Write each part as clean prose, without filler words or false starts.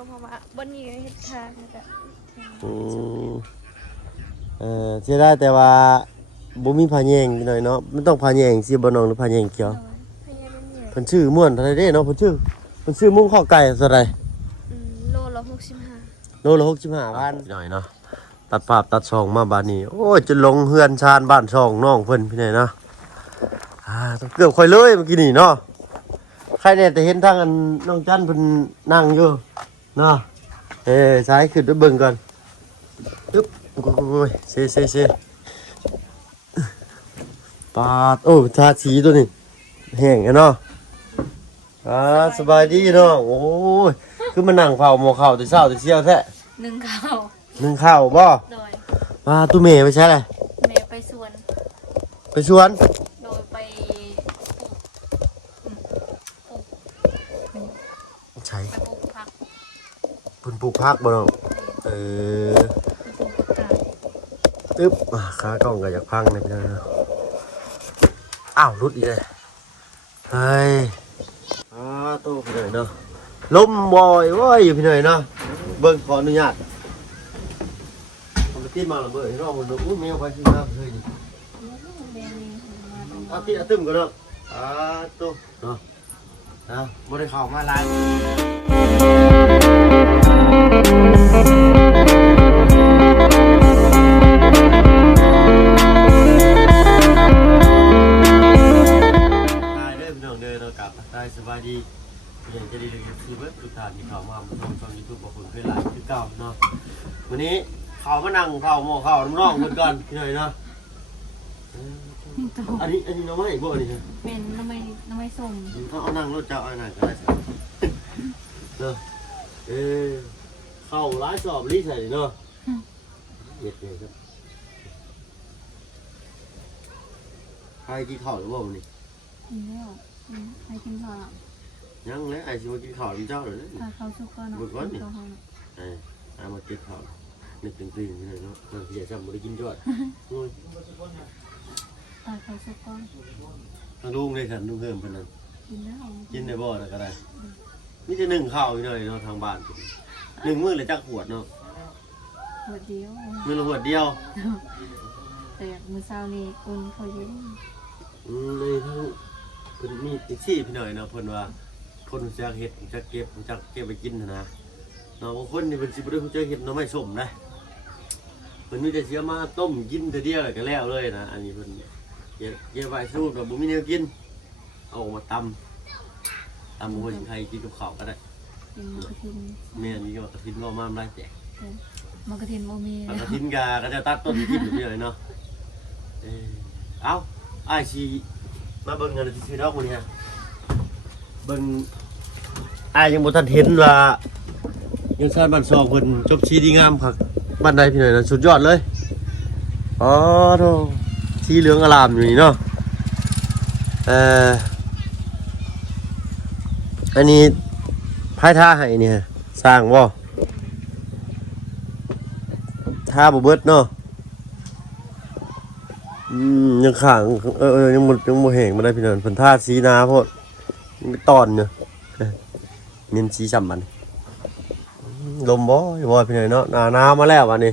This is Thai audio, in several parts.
วเพราะว่าบนนี้ก็เฮ็ดทางแล้วก็เสียได้แต่ว่าบ่มีผ้าแยงหน่อยเนาะมันต้องผ้าแยงสิบ่น้องหรือผ้าแยงเขียวเพิ่นชื่อม่วนเท่าไหร่เด้เนาะเพิ่นชื่อมุ้งข้าวไก่เท่าไหร่โลละ65โลละ65,000หน่อยเนาะตัดภาพตัดช่องมาบ้านนี้โอ้ยจะลงเฮือนชานบ้านช่องน้องเพิ่นพี่ไหนเนาะต้องเกือบค่อยเลยเมื่อกี้นี่เนาะใครเนี่ยแต่เห็นทางอันน้องจันเพิ่นนั่งอยู่เนาะซ้ายขึ้นด้วยเบิ่งก่อนปึ๊บโอ้ยเซ่ปาดโอ้ทาสีตัวนี้แห้งเนาะสบายดีเนาะโอ้ยคือมานั่งเผาหม้อข้าวแต่เช้าแต่เที่ยวแท้นึ่งข้าว นึ่งข้าวบ่โดยตู้เมย์ไปใช่ไรแม่ไปสวนโดยไปใช่ปลูกผักปลูกผักบ่เนาะตึ๊บขากล้องก็อยากพังเลยพี่น้องอ้าวรุดอีกเลยเฮ้ยโตพี่หน่อยเนาะล้มบ่อยว้ยอยู่พี่หน่อยเนาะเบิ่งขออนุญาตตีมาละเบอร์ให้น้องมันดูอุ้ยแมวไปที่น้ำเลยดิตีตึ้มกันเนาะตู้เนาะบ่ได้เข้ามาลายได้พี่น้องเดินเรากลับได้สบายดีอย่างจะดีเลยคือเบิร์ดทุกท่านที่เข้ามาชมช่องยูทูบบางคนเคยหลายคือเก่าเนาะวันนี้เขามานั่งเผาหม้อข้าวน้ำร่องเหมือนกันพี่หน่อยเนาะอันนี้น้องไม่บ่นี่ฮะเป็นน้ำไม่ส้มเอานั่งรถเจ้าเอาหน่อยก็ได้เนาะเข้าร้านสอบรีใส่เนาะเย็ดเลยครับใครกินข้าวหรือเปล่านี่กินแล้วใครกินข้าวยังเลยไอ้ชิมากินข้าวเจ้าเลยข้าวสุกก่อนบุญก้อนนี่ไอ้มากินข้าวนึกตึงๆนี่เนาะเสียจำไม่ได้กินจอดข้าวสุกก่อนทางลุงเลยค่ะลุงเพิ่มเป็นนั้นกินในบ่อนะก็ได้นี่จะนึ่งข้าวอยู่เลยเนาะทางบ้านนึ่งมื้อเลยจักขวดเนาะขวดเดียวมื้อละขวดเดียวแต่มื้อเช้านี้อุ่นเขาเย็นเลยทั้งเพิ่นมีอีกที่พี่หน่อยเนาะเพิ่นว่าคนจะเห็ดจะเก็บไปกินนะเนาะบางคนนี่เป็นสิบ่ได้รู้จักเห็ดเนาะไม่ส้มนะมันมีแต่เสียมาต้มกินเดียวก็แล้วเลยนะอันนี้เพิ่นเก็บไว้สู้แบบบ่มีแนวกินเอามาตำหัวสิงไทยกินกับข้าวก็ได้แม่นี่ก็กระถินบ่มาลายแตกมันกระถินบ่มีกระถินก็จะตัดต้นกินอยู่เลยเนาะเอาอ้ายสิมาเบิ่งกันที่ซื้อดอกมื้อนี้ฮะเบิ่งอ้ายยังบ่ทันเห็นว่ายังซ่านบ้านซองเพิ่นจบชีดีงามคักบ้านใดพี่หน่อยนะสุดยอดเลยโธ่สีเหลืองอลามอยู่นี่เนาะอันนี้พายท่าให้เนี่ยสร้างบ่ท่าบ่เบิดเนาะยังข้างยังบ่แห้งมาได้พี่หน่อยเพิ่นท่าสีนาโพดยังตอนเนาะเมียนสีช้ำมันลมบ่พี่หน่อยเนาะหน้ามาแล้ววันนี้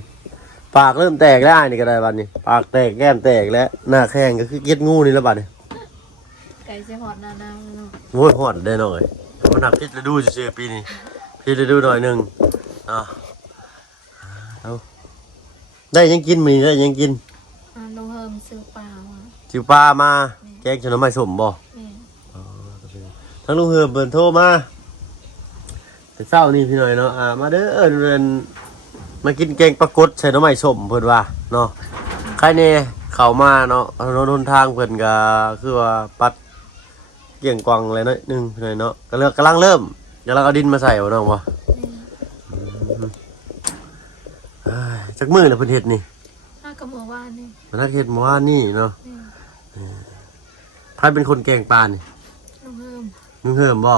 ปากเริ่มแตกแล้วนี่ก็ได้วันนี้ปากแตกแก้มแตกแล้วหน้าแข้งก็คือเก็ดงูนี่แล้วบัดนี้ไก่จะหอดหน้าโอ้ยหอดได้หน่อยมันหนักพิษฤดูเฉยๆปีนี้พิษฤดูหน่อยนึงเอาได้ยังกินมื้อนี้ได้ยังกินน้องเฮิมซื้อปลามาแกงขนมไม้ส้มบ่ทั้งลุงเฮิมเพิ่นโทรมาแต่เช้านี่พี่หน่อยเนาะมาเด้อเดินมากินแกงปลากดใส่หน่อไม้ส้มเพิ่นว่าเนาะใครเนี่ยเข้ามาเนาะถนนหนทางเพิ่นก็คือว่าปัดเกี่ยงกวางอะไรน้อยนึงพี่หน่อยเนาะก็กำลังเริ่มเดี๋ยวเราเอาดินมาใส่เอาเนาะบ่จักมื้อแล้วเพิ่นเฮ็ดนี่กับเมื่อวานนี่มันเฮ็ดเมื่อวานนี่เนาะใครเป็นคนแกงปลานี่ลุงเฮิมบ่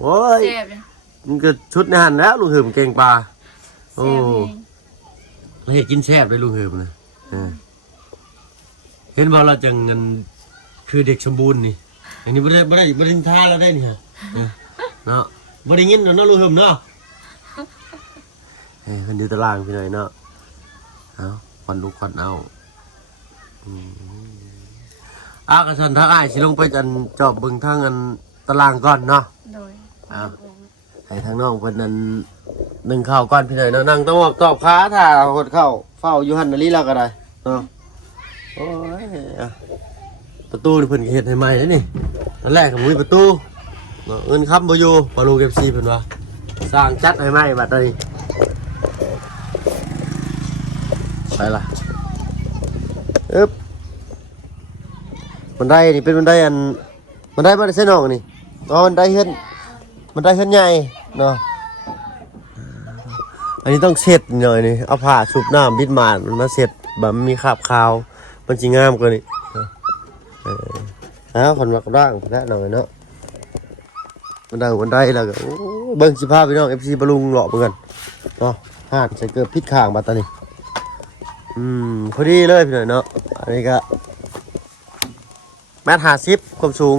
โอ้ยมันก็ชุดในหันแล้วลุงเฮิมแกงปลาโอ้เราเห็นกินแซ่บเลยลุงเฮิมนะเห็นว่าเราจังเงินคือเด็กสมบูรณ์นี่อย่างนี้ไม่ได้ท่าเราได้นี่ฮะเนาะไม่ได้ยินเนาะลุงเฮิมเนาะ เพิ่นอยู่ตารางพี่หน่อยเนาะเอาควันลูกควันเอากระสันทางอ้ายสิลงไปอันจอบเบิ่งทางอันตารางก่อนเนาะโดย ให้ทางน้องเพิ่นนั้นนึ่งข้าวก่อนพี่หน่อยเนาะนั่งต้องตอบขาถ้าหดเข้าเฝ้าอยู่หั่นน่ะลีแล้วก็ได้เนาะโอ้ยประตูนี่เพิ่นก็เฮ็ดให้ใหม่แล้วนี่ตอนแรกก็บ่มีประตูเนาะเงินค้ำบ่อยู่พอลูก FC เพิ่นว่าสร้างจัดให้ใหม่บัดนี้ไปล่ะอึ๊บบันไดนี่เป็นบันไดบันไดบ้านเส้นนอกนี่บันไดเฮือนใหญ่เนาะอันนี้ต้องเช็ดหน่อยนี่เอาผ้าชุบน้ำบิดมามันมาเช็ดแบบมีคราบขาวมันสิงามกว่านี่แล้วคนมักร่างแล้วหน่อยเนาะบันไดแล้วก็เบิ่งสิพาพี่น้อง FC บำรุงหล่อเหมือนกันเนาะห่านใส่เกือบพิษข้างบัดตานี่พอดีเลยพี่หน่อยเนาะอันนี้ก็1.50 ความสูง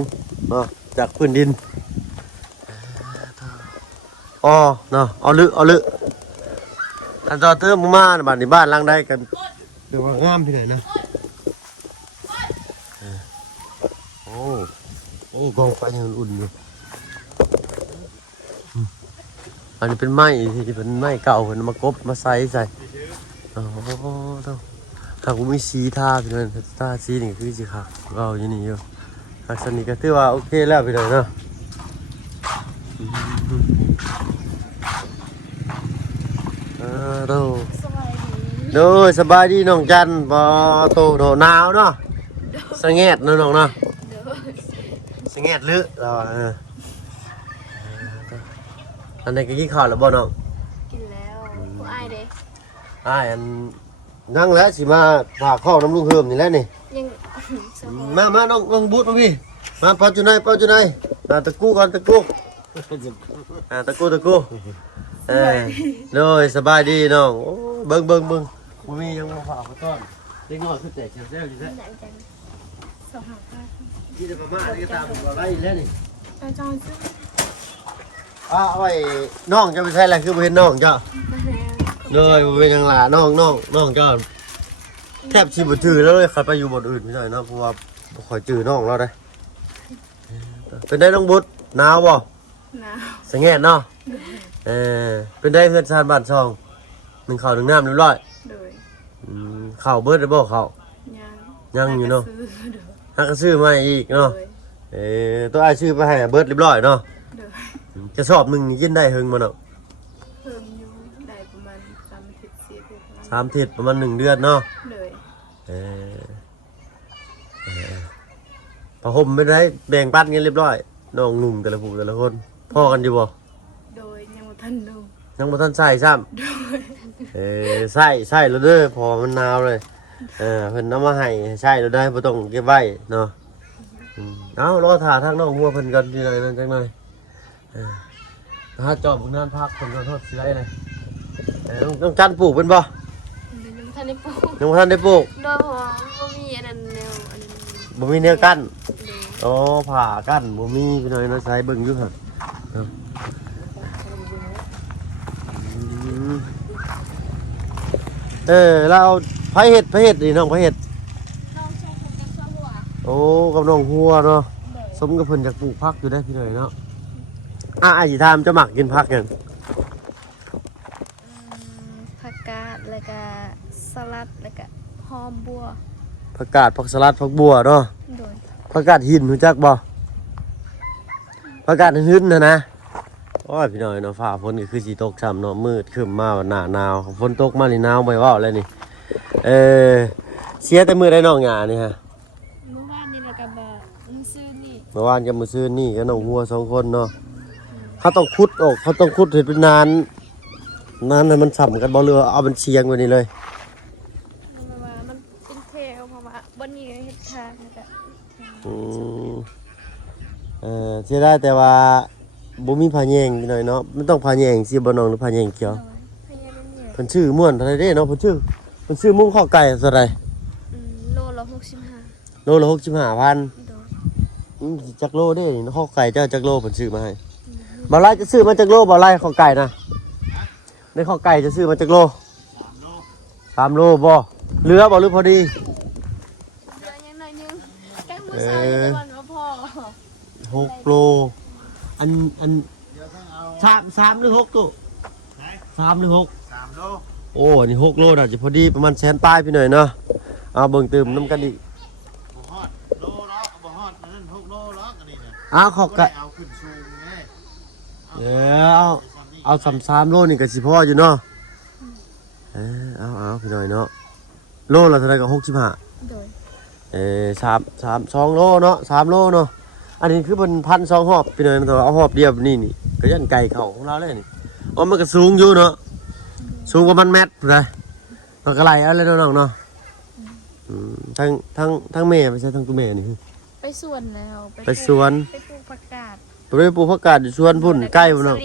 เนาะจากพื้นดินเนาะเอาลึอันต่อเติมมาบ้านในบ้านล้างได้กันเดี๋ยวว่างามที่ไหนนะโอ้กองไฟยังอุ่นอยู่อันนี้เป็นไม้ที่เป็นไม้เก่าเพิ่นมากบมาใส่ถ้ากูมีสีทาพี่น้องทาสีนี่คือสีขาวเราอยู่นี่อยู่ลักษณะนี้ก็ถือว่าโอเคแล้วพี่น้องเนาะโดยสบายดีน้องจันพอโตโดหนาวเนาะสงแงดน้องเนาะสงแงดลึเราอันนี้ก็กินข้าวแล้วบ่น้องกินแล้วผู้อ้ายเด้อันนั่งแล้วสิมาฝากข้าวน้ำลุงเฮิมนี่แหละนี่ยังมาน้องบูดมาพี่มาเป่าจุนัยตะกู้ก่อนตะกู้โดยสบายดีน้องเบิ่งบ่มียังมาฝากมาต้อนเด็กน้อยคือแตกแซวอยู่แท้ที่จะมาได้ตามเราได้แล้วนี่เอาไว้น้องจะไปใช้อะไรคือบ่เห็นน้องจ้ะเลยบ่เป็นหยังล่ะน้องจ้ะแทบสิบ่ถือแล้วเลยขับไปอยู่บ่อนอื่นพี่น้อยเนาะเพราะว่าบ่ค่อยจื้อน้องเราได้เป็นได้น้องบุตรหนาวบ่หนาวสงแงดเนาะเป็นได้เพื่อนชาติบ้านช่อง1ข้าว1น้ำเรียบร้อยข้าวเบิดได้บ่ข้าวยังอยู่เนาะฮักก็ซื้อมาอีกเนาะตัวอ้ายซื้อไปให้เบิดเรียบร้อยเนาะจะสอบ1นี่กินได้เฮิงบ่เนาะเฮิงอยู่ได้ประมาณ3 อาทิตย์ประมาณ1เดือนเนาะผ้าห่มเป็นไรแบ่งปันกันเรียบร้อยน้องหนุ่มแต่ละผู้แต่ละคนพ่อกันอยู่บ่โดยยังบ่ทันดูยังบ่ทันใส่ซ้ำใส่แล้วเด้อพอมันหนาวเลยเพิ่นนำมาให้ใช้แล้วได้บ่ต้องเก็บไว้เนาะเอารอท่าทางน้องหัวเพิ่นกันที่ไหนนั่นจังหน่อยถ้าจอบงานพักเพิ่นก็ทอดสิได้เลยต้องจันปลูกเป็นบ่ยังบ่ทันได้ปลูกโดยบ่มีอันนั้นแนวอันนั้นบ่มีแนวกั้นผ่ากั้นบ่มีพี่น้อยน้อยใช้เบิ่งอยู่หั่นเราไผเฮ็ดนี่น้องไผเฮ็ดน้องชมกับข้าวหัวกับน้องหัวเนาะสมกับเพิ่นอยากปลูกผักอยู่ได้พี่น้อยเนาะอ้ายสิถามจะมักกินผักหยังผักกาดแล้วก็สลัดแล้วก็หอมบัวผักกาดผักสลัดผักบัวเนาะผักกาดหินรู้จักบ่ผักกาดหินนะโอ้ยพี่น้อยเนาะฟ้าฝนก็คือสิตกซ้ำเนาะมืดครึ้มมาว่าหน้าหนาวฝนตกมานี่หนาวบ่เว้าแล้วนี่เสียแต่มื้อได้น้องหญ้านี่ฮะเมื่อวานนี่แล้วก็บ่มื้อซื่อนี่เมื่อวานกับมื้อซื่อนี่ก็น้องหัว2คนเนาะเขาต้องขุดออกเขาต้องขุดเฮ็ดเป็นนานให้มันซ้ำกันบ่เรือเอามันเชียงไว้นี่เลยมันเป็นแถวเพราะว่าบ่นี้ก็เฮ็ดทางแล้วก็เสียได้แต่ว่าบ่มีผ้าแยงหน่อยเนาะมันต้องผ้าแยงสิบ่น้องหรือผ้าแยงเขียวเพิ่นชื่อม่วนเท่าใดเด้เนาะเพิ่นชื่อมุ้งข้าวไก่เท่าใดโลละ65โลละ 65,000จักโลเด้ข้าวไก่เจ้าจักโลเพิ่นซื้อมาให้บ่ไรจะซื้อมาจักโลบ่ไรข้าวไก่นะ ได้ข้าวไก่จะซื้อมาจากโล3 โลบ่เหลือบ่หรือพอดี เดี๋ยวยังหน่อยนึงแกงมือซ้ายจะวันว่าพ่อ 6 โลอัน3หรือ6ตู้3หรือ6 3 โล โอ้นี่6 โลน่ะจะพอดีประมาณแสนปลายพี่หน่อยเนาะเอาเบิ่งเติมน้ำกันอีก บ่ฮอดโลเนาะบ่ฮอดนั่น6 โลเนาะกันนี่น่ะ อ้าวข้าว ก็ ไก่ ได้เอาขึ้นสูงไง เอา3 โลนี่ก็สิพออยู่เนาะเอาพี่หน่อยเนาะโลละเท่าไหร่ก็65 โดย 2 โลเนาะ3 โลเนาะอันนี้คือเป็น1,200 หอบพี่หน่อยมันต้องเอาหอบเดียวนี่ก็ยันไก่เข้าของเราเลยนี่อ๋อมันก็สูงอยู่เนาะสูงประมาณเมตรนะมันก็ไหลเอาเลยน้องๆเนาะทั้งแม่ไม่ใช่ทั้งตัวแม่นี่ ไปสวนแล้ว ไปสวน ไปปลูกผักกาด ไปปลูกผักกาดอยู่สวนพุ่นใกล้บ่เนาะ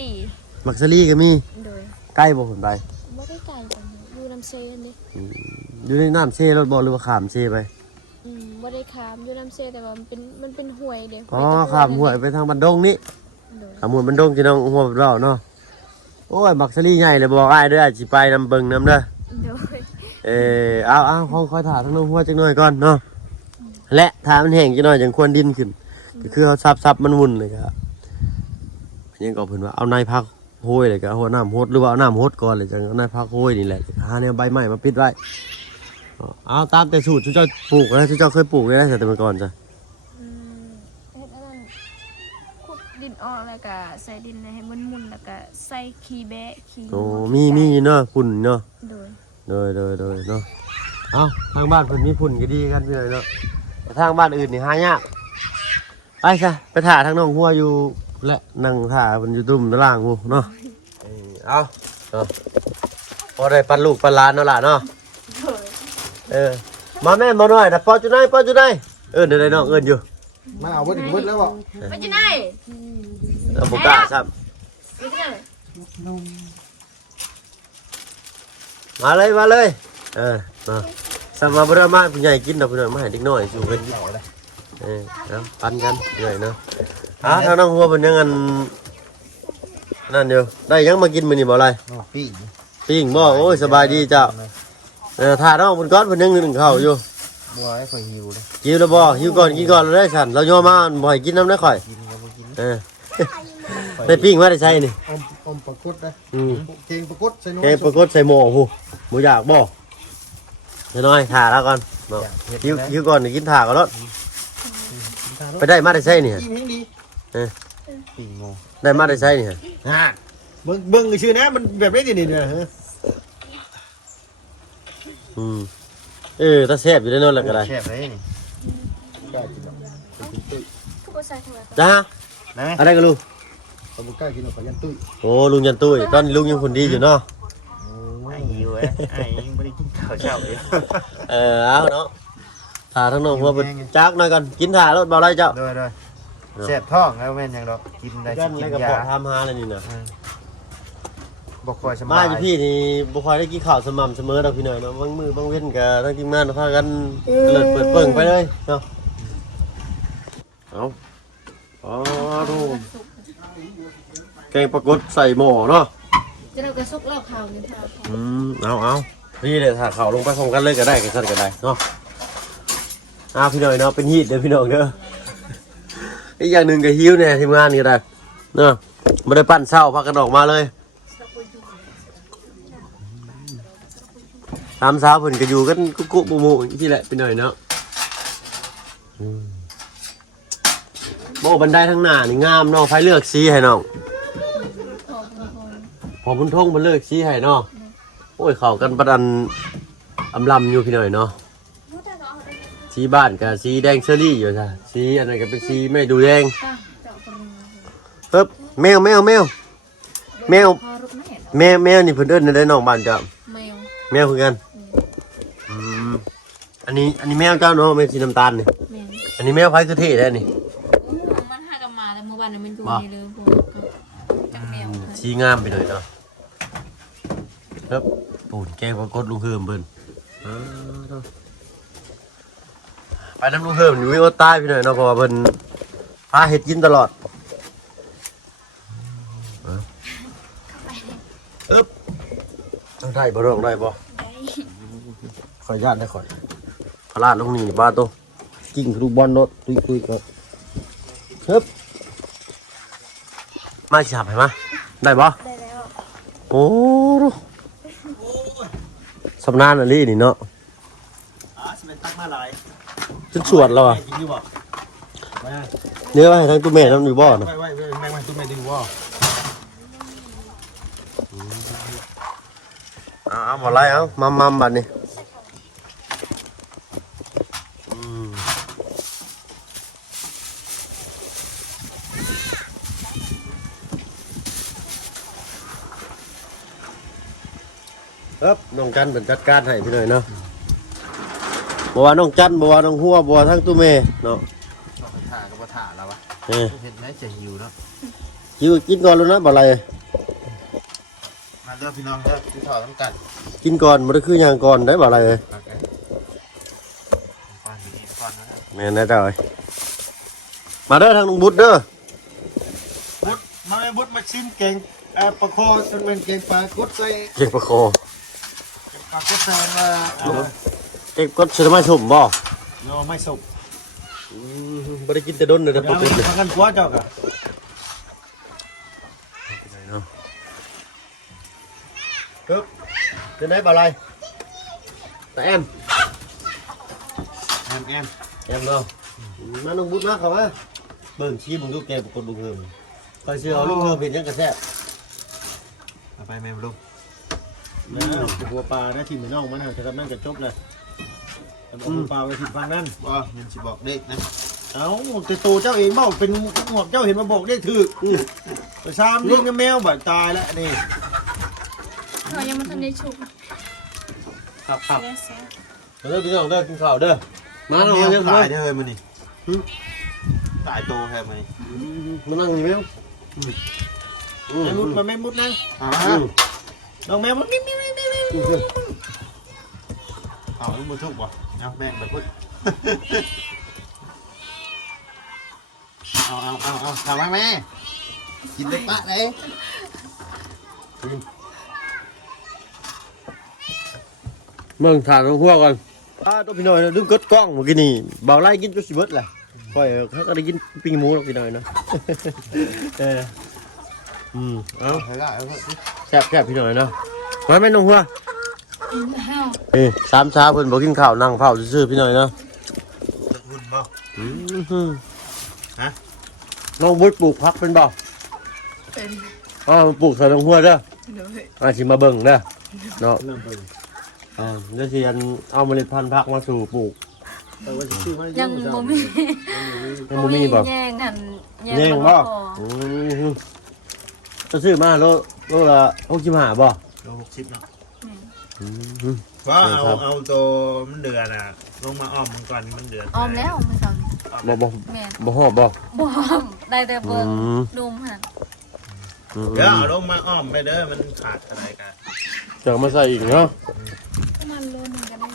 มักสลีก็มี โดย ใกล้บ่พุ่นไป ไม่ได้ไก่กันอยู่น้ำเซนนี่ อยู่ในน้ำเซ่รถบ่หรือว่าข้ามเซ่ไป ไม่ได้ขามอยู่น้ำเซแต่ว่ามันเป็นห้วยเดียว อ๋อข้ามห้วยไปทางบันดงนี่ โดย ข้ามห้วยบันดงที่น้องหัวเราเนาะโอ้ยมักสลีใหญ่เลยบอกอ้ายเด้อสิไปนำเบิ่งนำเด้อ โดย เอาค่อยถ่าทั้งน้องหัวจักหน่อยก่อนเนาะและถ้ามันแห้งจักหน่อยจังควรดินขึ้นก็คือเขาซับมันวุ่นเลยครับยังก็เพิ่นว่าเอาในพักโห้ยเลยก็เอาน้ำโฮดหรือว่าเอาน้ำโฮดก่อนเลยจังเอาในพักโห้ยนี่แหละหาแนวใบไม้มาปิดไว้เอาตามแต่สูตรที่เจ้าปลูกนะที่เจ้าเคยปลูกได้แต่เมื่อก่อนจ้ะ เฮ็ดอันนั้นขุดดินออกแล้วก็ใส่ดินให้มันมุนแล้วก็ใส่ขี้แบะขี้ โอ้มีเนาะฝุ่นเนาะ โดย โดยเนาะเอาทางบ้านเพิ่นมีฝุ่นก็ดีกันไปเลยเนาะแต่ทางบ้านอื่นนี่หายากไปซะไปถ่าทางน้องหัวอยู่และนั่งถ่าเพิ่นอยู่ตุ่มตารางกูเนาะเอาพอได้ปันลูกปันหลานเนาะล่ะเนาะมาแม่มาหน่อยแต่ปอจุไหนเดี๋ยวได้น้องเอิ้นอยู่ มาเอาเบิดอีกเบิดแล้วบ่ ไปที่ไหน เอาบ่กล้าซ้ำ ไปที่ไหน มาเลยมาสมาบ่ได้มาผู้ใหญ่กินดอกผู้ใหญ่มาให้เด็กน้อยสู่กันเอาปันกันเหนื่อยเนาะทางน้องหัวเพิ่นยังอันนั่นอยู่ได้ยังมากินมื้อนี้บ่อะไร ปิ้งบ่โอ้ยสบายดีเจ้าถ่าน้องเพิ่นก้อนเพิ่นยังนึ่งข้าวอยู่ บ่ให้ข่อยหิวเลย กินแล้วบ่หิวก่อนกินก่อนแล้วได้ฉันเราย่อมาบ่ให้กินน้ำได้ข่อย กินก็บ่กิน ได้ปิ้งมาได้ใช้นี่ อมปลากดนะเก่งปลากดใส่นม แกงปลากดใส่หม้อหูบ่อยากบ่เดี๋ยวน้อยถ่าแล้วก่อนหิวก่อนกินถ่าก่อนรถไปได้มาได้ใช้นี่ กินให้ดีปิ่งโม ได้มาได้ใช้นี่ เบิ่งชื่อนะมันแบบนี้นี่เนี่ย ถ้าแซ่บอยู่ได้นอนแล้วก็ได้ แซ่บเลยนี่ ทุกคนใส่ถุงแล้ว จ้า นะ อะไรกันลุง ผมบ่กล้ากินหรอกขอยันตุ้ย โอ้ลุงยันตุ้ยตอนลุงยังคนดีอยู่เนาะ ไอ้หิวไอ้ยังไม่ได้กินข้าวเช้าเลย เอาเนาะถ่าทั้งน้องว่าเป็นจักหน่อยกันกินถ่ารถเบาไรเจ้า โดยแซ่บท้องแล้วแม่นยังดอกกินได้สิ กัน กิ ใน น กระ ยา เพาะทำหาอะไรนี่นะ บ่ค่อยสบา มาย อยู่พี่นี่บุคอยได้กินข้าวสม่ำเสมอเราพี่หน่อยเนาะบางมือบางเว้นกับทั้งทีมงานพากันเลิศเปิดเปิงไปเลยเนาะเอาดูแกงปลากดใส่หม้อเนาะ จะเรากระซุกเล่าข่าวนี่ค่ะ เอาพี่เลยถ่าข่าวลงไปพร้อมกันเลยก็ได้กันสั้นก็ได้เนาะพี่หน่อยเนาะเป็นฮีทเด้อพี่น้องเด้ออีกอย่างหนึ่งก็หิวเนี่ยทีมงานนี่ได้เนาะไม่ได้ปั้นเศร้าพากันออกมาเลยตามสาวเพิ่นก็อยู่กันกุ๊กๆหมู่ๆที่แหละพี่หน่อยเนาะโบ้บันไดทั้งหน้านี่งามเนาะไฟเลือกสีให้น้องพอบุญทงมันเลือกสีให้เนาะโอ้ยเข้ากันประดันอำลำอยู่พี่หน่อยเนาะสีบ้านกับสีแดงเชอรี่อยู่จ้ะสีอันนั้นก็เป็นสีไม่ดูแดงแมวนี่เพิ่นเอิ้นได้น้องบ้านจ้ะแมวคือกันอันนี้แมวเจ้าเนาะแมวสีน้ำตาลนี่อันนี้แมวไฟคือเท่แท้นี่ มันหากันมาแต่เมื่อวานมันดูนี่เลยพวกจังแมว สีงามไปหน่อยเนาะครับปูนแกงปลากดลุงเฮิมเพิ่นไปน้ำลุงเฮิมอยู่วิโอใต้พี่หน่อยเนาะเพราะว่าเพิ่นพาเห็ดกินตลอด ได้บ่ร้องได้บ่ ได้ ขออนุญาตได้ข่อยพลาดลงนี่บ้าโตกิ้งลูกบอลโนดตุยครับฮึบมาสิหาให้มาได้บ่ ได้แล้ว โอ้สำนานอันนี้นี่เนาะ สิเป็นตักมาหลาย จนสวดแล้วอ่ะ กินอยู่บ่ เนื้อไว้ให้ทั้งตู้แม่ทั้งอยู่บ่เนาะ ไว้แม่งตุ้มแม่ดึงบ่ เอาบ่ไรเอามัมบัดนี้ครับน้องจันเป็นจัดการให้พี่หน่อยเนาะบ่ว่าน้องจันบ่ว่าน้องหัวบ่ว่าทั้งตู้แม่เนาะ ถ่าก็บ่ถ่าแล้ววะ เอ้ย เห็นไหมจะหิวเนาะ กินก่อนแล้วนะบ่ไร มาเด้อพี่น้องเด้อกินข้าวกัน กินก่อนบ่ได้คือหยังก่อนได้บ่ไร โอเคก่อนดีก่อนนะ แม่นได้เด้อมาเด้อทางลุงบุตรเด้อ บุดมาบุดมาชิมเก่งปลาโคจนเป็นเก่งปลากดใส่ เก่งประโค ปลากดใส่มา เก่งกดเสไม้สุ่มบ่ เนาะไม่สุก บ่ได้กินแต่ดนเด้อ เดี๋ยว ปก ไป ติ ฟังกันกว่าเจ้าก็ ครับเป็นได้บ่ไรแต่แอม แอม แอมเนาะมาลุงบุตรมาเข้ามาเบิ่งชี้มึงดูแกปรากฏลุงเฮิมคอยเชื่อเอาลุงเฮิมเป็นยังกระแซ่บ เอาไปแม่ลูก แล้วหัวปลาได้ทีมน้องมันน่ะจะทำนั่นก็จบเลยแต่บอกหัวปลาไว้ทีฟังนั่น ว่ามันสิบอกเด็กนะ เอ้าแต่ตัวเจ้าเองบอกเป็นหมวกเจ้าเห็นมาบอกได้ถือไปซ้ำเลี้ยงแมวบ่ตายแล้วนี่ เขายังไม่ทันได้ชุบ ครับครับ แล้วแซ่บ เด้อพี่น้องเด้อกินข้าวเด้อมาหน่อยยัง ตา ไง ยเด้อมันนี่ตายโตแค่ไหม มานั่งนี่แมว ไม่มุดมันไม่มุดนะน้องแมวมุดมิ้วเอาลูกมาทุกบ่เอาแม่งไปพุดเอาทำไมแม่กินได้ปะเลย เมืองถ่านของหัวก่อนตัวพี่น้อยดึงกดกล้องเมื่อกี้นี่เบาไล่กินจุดสิเบิดแหละค่อยเขาก็ได้กินปิ้งหมูหรอกพี่น้อยเนาะเอา เฮ้ยได้ แซ่บพี่น้อยเนาะมาแม่น้องหัว กินแล้ว สามเช้าเพิ่นบอกกินข้าวนั่งเฝ้าซื่อๆพี่น้อยเนาะ หุ่นบ่ น้องบุญปลูกพักเป็นบ่ เป็น ปลูกใส่น้องหัวเด้อ เลย สิมาเบิ่งเด้อเนาะเดี๋ยวสิอันเอาเมล็ดพันธุ์พักมาสู่ปลูก ยังบ่มี ยังบ่มีบ่ แย่งกัน แย่งบ่จะซื้อมาโลละ65บ่ โล60เนาะว่าเอาตัวมันเดือดอ่ะลงมาอ้อมมันก่อนมันเดือด ออมแล้วไม่ต้อง แม่ บ่ฮอบบ่ บ่ได้แต่เบิ่งดุมหั่น เดี๋ยวเอาลงมาอ้อมไปเด้อมันขาดอะไรกัน จะมาใส่อีกเนาะ มันโลนึงก็ได้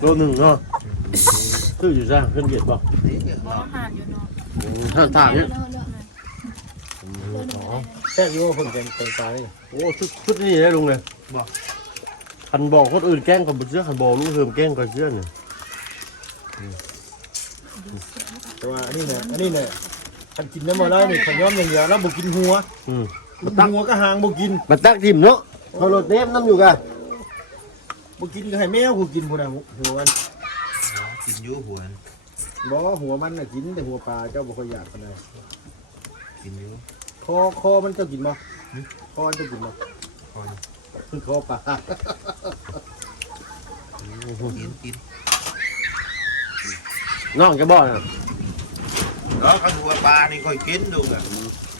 โลนึงเนาะซื้ออยู่จ้าขึ้นเกียรติบ่ บ่ห่านอยู่เนาะ ท่านถามเนี่ย แค่ยูคนเป็นตาย โอ้ชุดนี้ได้ลุงเลยบอกคันบอกคนอื่นแกล้งกับบุเชื่อคันบอกลุงเฮิมแกล้งกับเชื่อเนี่ย แต่ว่าอันนี้เนี่ยคันกินน้ำมันได้เนี่ยขย้อมอย่างเดียวแล้วบุกินหัวหัวก็หางบุกิน มันตักทิมเนาะเขารถเนฟน้ำอยู่กัน บุกินก็ให้แมวกูกินพุ่นน่ะหัวมันกินยูหัวบ่หัวมันน่ะกินแต่หัวปลาเจ้าบ่ค่อยอยากปานใดกินยูคอมันเจ้ากินบ่คอเจ้ากินบ่คอปลากิน น้องจะบอกนะ แล้วขันหัวปลานี่ค่อยกินดูแบบ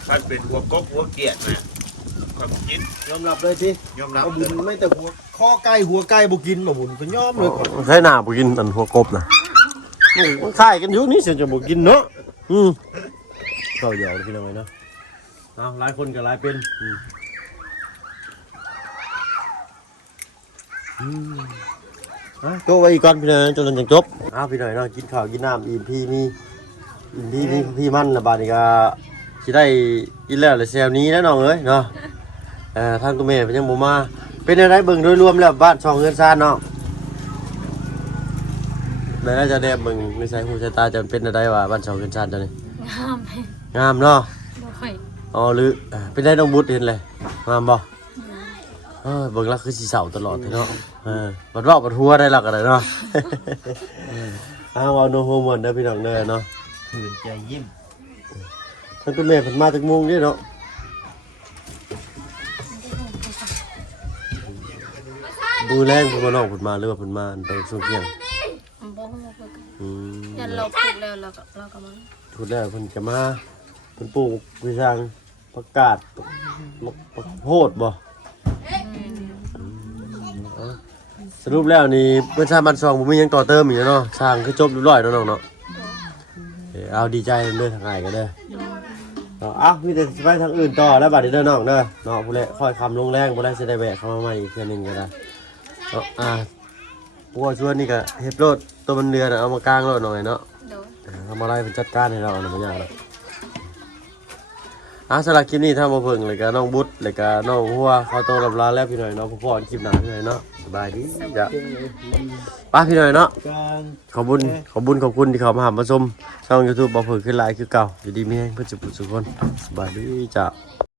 ขันเป็นหัวกบหัวเกียดนะค่อยกิน ยอมรับเลยสิ ยอมรับ เอาบุญไม่แต่หัวข้อไก่หัวไก่บุกินมาบุญก็ยอมเลย ใช่หน้าบุกินอันหัวกบนะ มันขายกันอยู่นี่เสียจะบุกินเนาะก็หยอกพี่น้องเลยเนาะเอาหลายคนกับหลายเป็นโจ้ไว้อีกก่อนพี่น้องจนจะจบพี่น้องเนาะกินข้าวกินน้ำอิ่มพี่มันนะบาดนี้ก็สิได้กินแล้วเลยแซวนี้นะน้องเอ้ยเนาะทางตัวแม่เป็นยังบ่มา เป็นอะไรเบิ่งโดยรวมแล้วบ้านช่องเงินซ่านเนาะแม่น่าจะได้เบิ่งในสายหูสายตาจะเป็นอะไรวะบ้านช่องเงินซ่านจังนี่ งามแฮง งามเนาะ บ่ค่อย อ๋อหรือเป็นได้น้องบุตรเห็นเลยงามบ่เบิ่งแล้วคือสีเสาตลอดเลยเนาะบัดเว้าบัดหัวได้หลักอะไรเนาะ เอาโนโฮมอนเด้อพี่น้องเด้อเนาะ หื่นใจยิ้ม มันเป็นแม่เพิ่นมาจากมุงนี่เนาะบูแรงเพิ่นมาน้องเพิ่นมาหรือว่าเพิ่นมาตอนช่วงเที่ยง บ่ฮู้คือกัน อืม ยันเราพูดแล้วเราก็มา พูดแล้วเพิ่นจะมาเพิ่นปลูกวิชางประกาศประโพดบ่สรุปแล้วนี่เพิ่นสร้างบ้านซองบ่มีหยังต่อเติมอีกเนาะสร้างคือจบเรียบร้อยแล้วน้องเนาะเอาดีใจเด้อทางอ้ายก็เด้อเอามีแต่สิไปทางอื่นต่อแล้วบัดนี้เด้อน้องเด้อเนาะผู้ใดค่อยคำลงแรงบ่ได้สิได้แวะเข้ามาใหม่อีกเทื่อนึงก็ได้เนาะพวกชวนนี่ก็เฮ็ดรถตัวมันเรือน่ะเอามากางรถหน่อยเนาะ โดย ทำอะไรเป็นจัดการให้เราหน่อยมันยากเลยสำหรับคลิปนี้ถ้ามาเพิ่งเลยก็น้องบุ๊ดเลยก็น้องหัวเขาโตลำลาแล้วพี่หน่อยเนาะพ่อคลิปหนาพี่หน่อยเนาะสบายดีจ้ะป้าพี่หน่อยเนาะ การ ขอบคุณที่เขามาหามาชมช่อง YouTube บ่เพิ่งขึ้นไลน์คือเก่าอยู่ดีมีแรงเพื่อจะปุสุกคนสบายดีจ้ะ